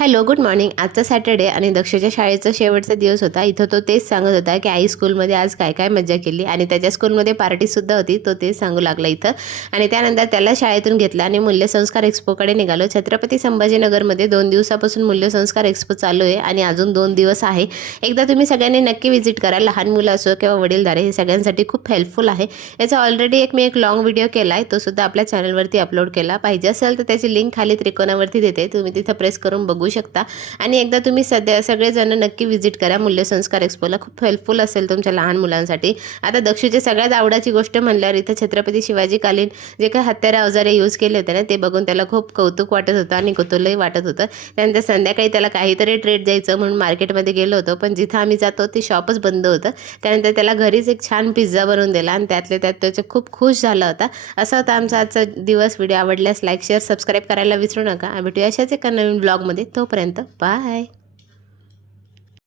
Hello, good morning. आजचा Saturday आणि दक्षच्या शाळेचा शेवटचा दिवस होता. इथं तो तेच सांगत होता की आई स्कूलमध्ये आज काय काय मज्जा केली आणि त्याच्या स्कूलमध्ये पार्टीसुद्धा होती. तो तेच सांगू लागला इथं. आणि त्यानंतर त्याला शाळेतून घेतलं आणि मूल्यसंस्कार एक्स्पोकडे निघालो. छत्रपती संभाजीनगरमध्ये 2 दिवसापासून मूल्यसंस्कार एक्स्पो चालू आहे आणि अजून 2 दिवस आहे. एकदा तुम्ही सगळ्यांनी नक्की व्हिजिट करा. लहान मुलं असो किंवा वडीलधारे, हे सगळ्यांसाठी खूप हेल्पफुल आहे. याचा ऑलरेडी मी एक लॉंग व्हिडिओ केला आहे, तो सुद्धा आपल्या चॅनलवरती अपलोड केला. पाहिजे असेल तर त्याची लिंक खाली त्रिकोणावरती देते, तुम्ही तिथं प्रेस करून बघू शकता. आणि एकदा तुम्ही सगळेजण नक्की व्हिजिट करा मूल्यसंस्कार एक्स्पोला. खूप हेल्पफुल असेल तुमच्या लहान मुलांसाठी. आता दक्षूची सगळ्यात आवडाची गोष्ट म्हणल्यावर इथं छत्रपती शिवाजीकालीन जे काही हत्यारे अवजारे यूज केले होते ना, ते बघून त्याला खूप कौतुक वाटत होतं आणि कुतूहलही वाटत होतं. त्यानंतर संध्याकाळी त्याला काहीतरी ट्रीट द्यायचं म्हणून मार्केटमध्ये गेलो होतो, पण जिथं आम्ही जातो ते शॉपच बंद होतं. त्यानंतर त्याला घरीच एक छान पिझ्झा बनवून दिला आणि त्यातल्या त्यात त्याचं खूप खुश झाला होता. असा होता आमचा आजचा दिवस. व्हिडिओ आवडल्यास लाईक, शेअर, सबस्क्राईब करायला विसरू नका. भेटूया अशाच एका नवीन ब्लॉगमध्ये. तोपर्यंत बाय.